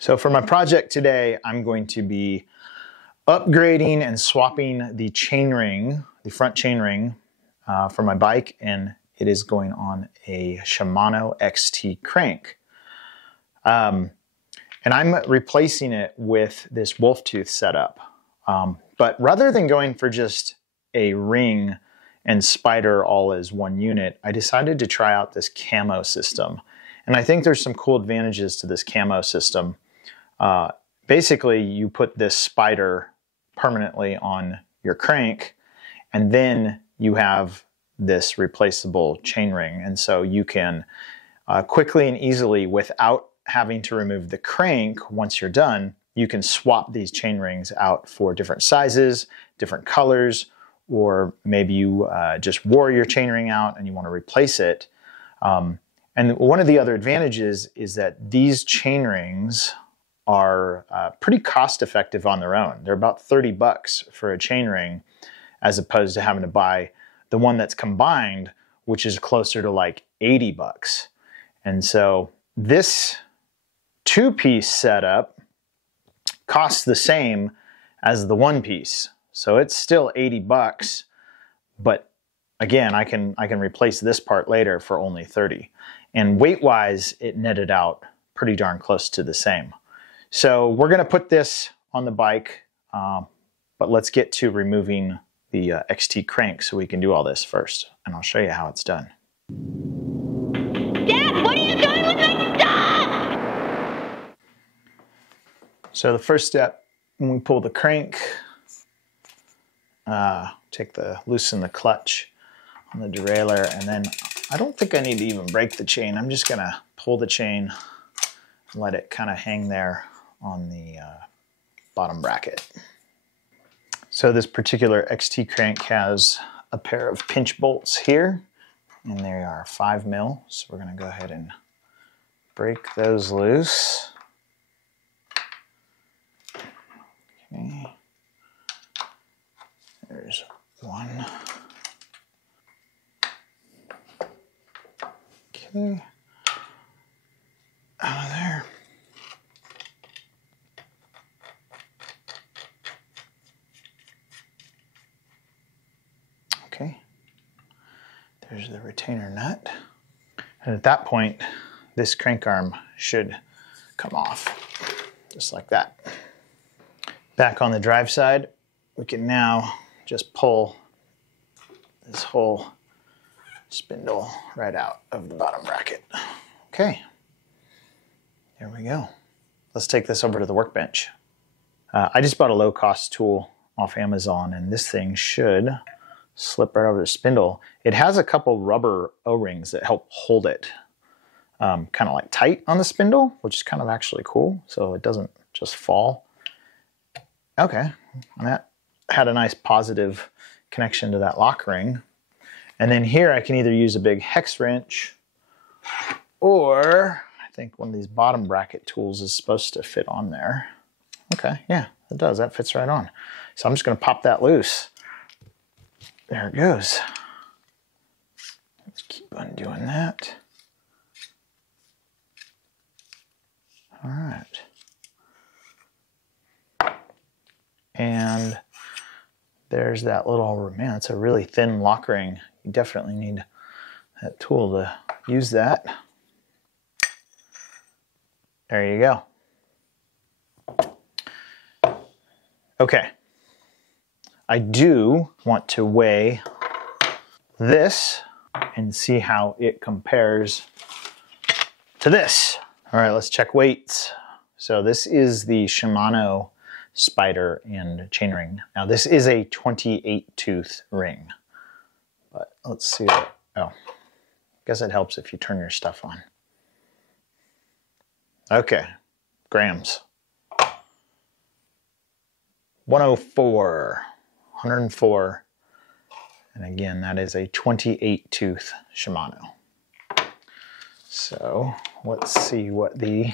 So for my project today, I'm going to be upgrading and swapping the chainring, the front chainring for my bike, and it is going on a Shimano XT crank. And I'm replacing it with this wolf tooth setup. But rather than going for just a ring and spider all as one unit, I decided to try out this camo system. And I think there's some cool advantages to this camo system. Basically, you put this spider permanently on your crank, and then you have this replaceable chainring. And so you can quickly and easily, without having to remove the crank, once you're done, you can swap these chain rings out for different sizes, different colors, or maybe you just wore your chainring out and you want to replace it. And one of the other advantages is that these chain rings are pretty cost effective on their own. They're about 30 bucks for a chain ring, as opposed to having to buy the one that's combined, which is closer to like 80 bucks. And so this two-piece setup costs the same as the one piece. So it's still 80 bucks, but again, I can replace this part later for only 30. And weight-wise, it netted out pretty darn close to the same. So we're gonna put this on the bike, but let's get to removing the XT crank so we can do all this first, and I'll show you how it's done. Dad, what are you doing with my stuff? So the first step, when we pull the crank, loosen the clutch on the derailleur, and then I don't think I need to even break the chain. I'm just gonna pull the chain and let it kind of hang there on the bottom bracket. So this particular XT crank has a pair of pinch bolts here, and they are 5 mil. So we're gonna go ahead and break those loose. Okay. There's one. Okay. Out of there. Okay. There's the retainer nut. And at that point, this crank arm should come off, just like that. Back on the drive side, we can now just pull this whole spindle right out of the bottom bracket. Okay, there we go. Let's take this over to the workbench. I just bought a low-cost tool off Amazon, and this thing should slip right over the spindle. It has a couple rubber O-rings that help hold it kind of like tight on the spindle, which is kind of actually cool, so it doesn't just fall. Okay, and that had a nice positive connection to that lock ring. And then here I can either use a big hex wrench, or I think one of these bottom bracket tools is supposed to fit on there. Okay, yeah, it does. That fits right on. So I'm just going to pop that loose. There it goes. Let's keep undoing that. All right. And there's that little, man, it's a really thin lock ring. You definitely need that tool to use that. There you go. Okay. I do want to weigh this and see how it compares to this. All right, let's check weights. So this is the Shimano spider and chainring. Now this is a 28 tooth ring, but let's see what, oh, I guess it helps if you turn your stuff on. Okay, grams. 104, and again, that is a 28 tooth Shimano. So let's see what the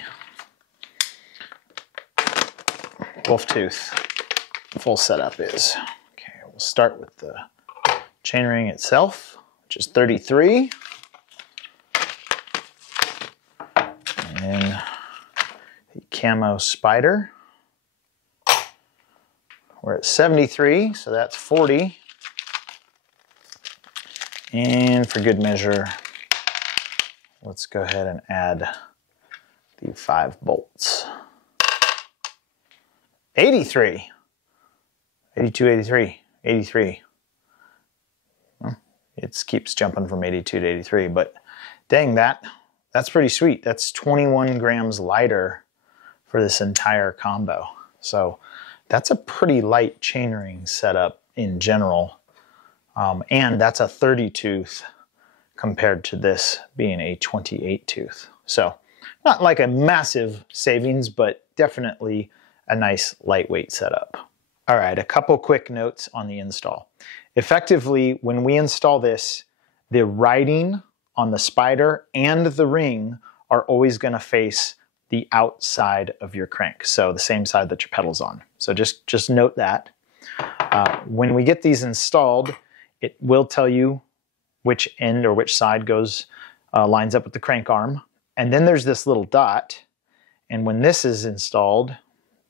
wolf tooth full setup is. Okay, we'll start with the chainring itself, which is 33. And then the Camo Spider. We're at 73, so that's 40. And for good measure, let's go ahead and add the 5 bolts. 83, 82, 83, 83. Well, it keeps jumping from 82 to 83, but dang, that's pretty sweet. That's 21 grams lighter for this entire combo. So that's a pretty light chainring setup in general. And that's a 30 tooth compared to this being a 28 tooth. So not like a massive savings, but definitely a nice lightweight setup. All right, a couple quick notes on the install. Effectively, when we install this, the writing on the Spider and the ring are always going to face the outside of your crank, so the same side that your pedal's on. So just note that. When we get these installed, it will tell you which end or which side goes lines up with the crank arm. And then there's this little dot, and when this is installed,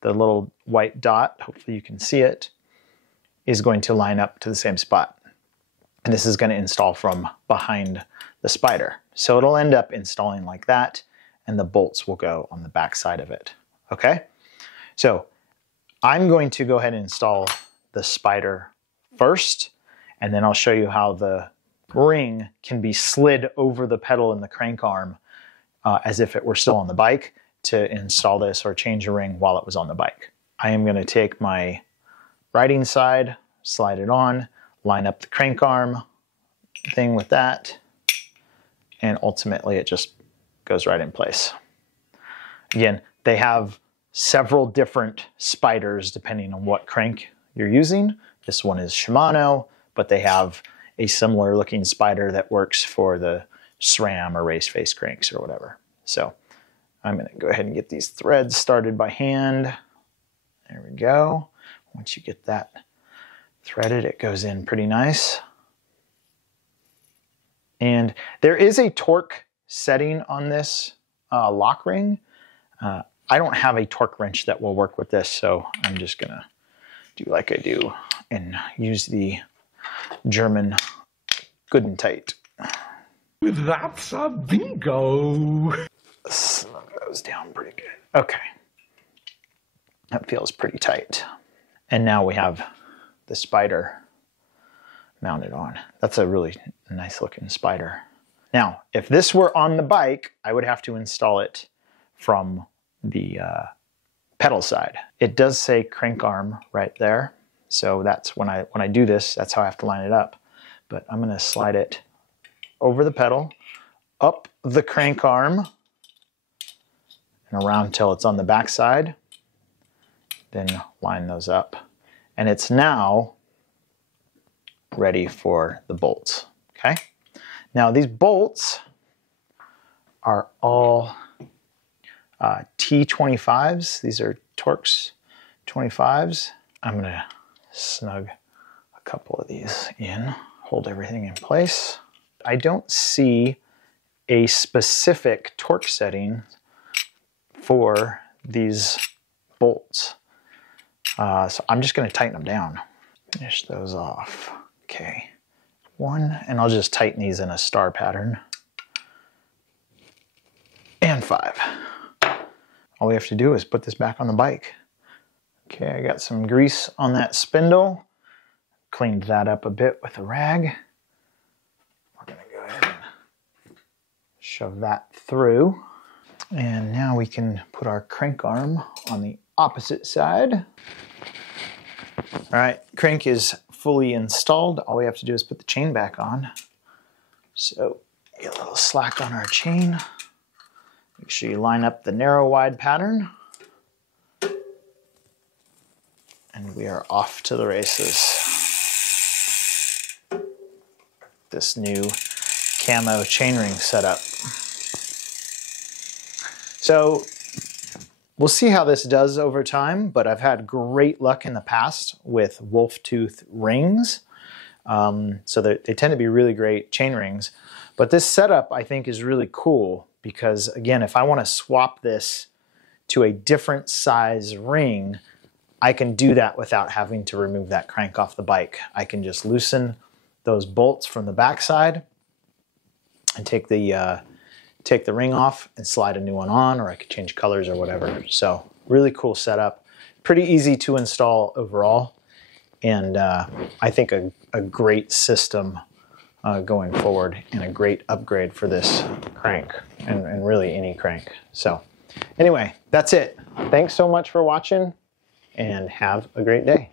the little white dot, hopefully you can see it, is going to line up to the same spot. And this is going to install from behind the Spider. So it'll end up installing like that, and the bolts will go on the back side of it. Okay? So I'm going to go ahead and install the Spider first, and then I'll show you how the ring can be slid over the pedal and the crank arm as if it were still on the bike to install this or change a ring while it was on the bike. I am going to take my riding side, slide it on, line up the crank arm thing with that, and ultimately it just goes right in place. Again, they have several different Spiders depending on what crank you're using. This one is Shimano, but they have a similar looking Spider that works for the SRAM or race face cranks or whatever. So I'm going to go ahead and get these threads started by hand. There we go. Once you get that threaded, it goes in pretty nice. And there is a torque setting on this lock ring. I don't have a torque wrench that will work with this, so I'm just going to do like I do and use the German good and tight. That's a bingo. This goes down pretty good. Okay. That feels pretty tight. And now we have the Spider mounted on. That's a really nice looking Spider. Now, if this were on the bike, I would have to install it from the pedal side. It does say crank arm right there. So that's when I do this, that's how I have to line it up. But I'm going to slide it over the pedal, up the crank arm, and around till it's on the back side. Then line those up. And it's now ready for the bolts. Okay? Now these bolts are all T25s. These are Torx 25s. I'm going to snug a couple of these in, hold everything in place. I don't see a specific torque setting for these bolts. So I'm just going to tighten them down. Finish those off. Okay. One, and I'll just tighten these in a star pattern. And 5. All we have to do is put this back on the bike. Okay, I got some grease on that spindle. Cleaned that up a bit with a rag. We're going to go ahead and shove that through. And now we can put our crank arm on the opposite side. All right, crank is fully installed. All we have to do is put the chain back on. So get a little slack on our chain. Make sure you line up the narrow wide pattern. And we are off to the races. This new camo chainring setup. So we'll see how this does over time, but I've had great luck in the past with wolf tooth rings. So they tend to be really great chain rings. But this setup I think is really cool because again, if I want to swap this to a different size ring, I can do that without having to remove that crank off the bike. I can just loosen those bolts from the backside and take the ring off and slide a new one on, or I could change colors or whatever. So really cool setup. Pretty easy to install overall, and I think a great system going forward, and a great upgrade for this crank, and really any crank. So anyway, that's it. Thanks so much for watching, and have a great day.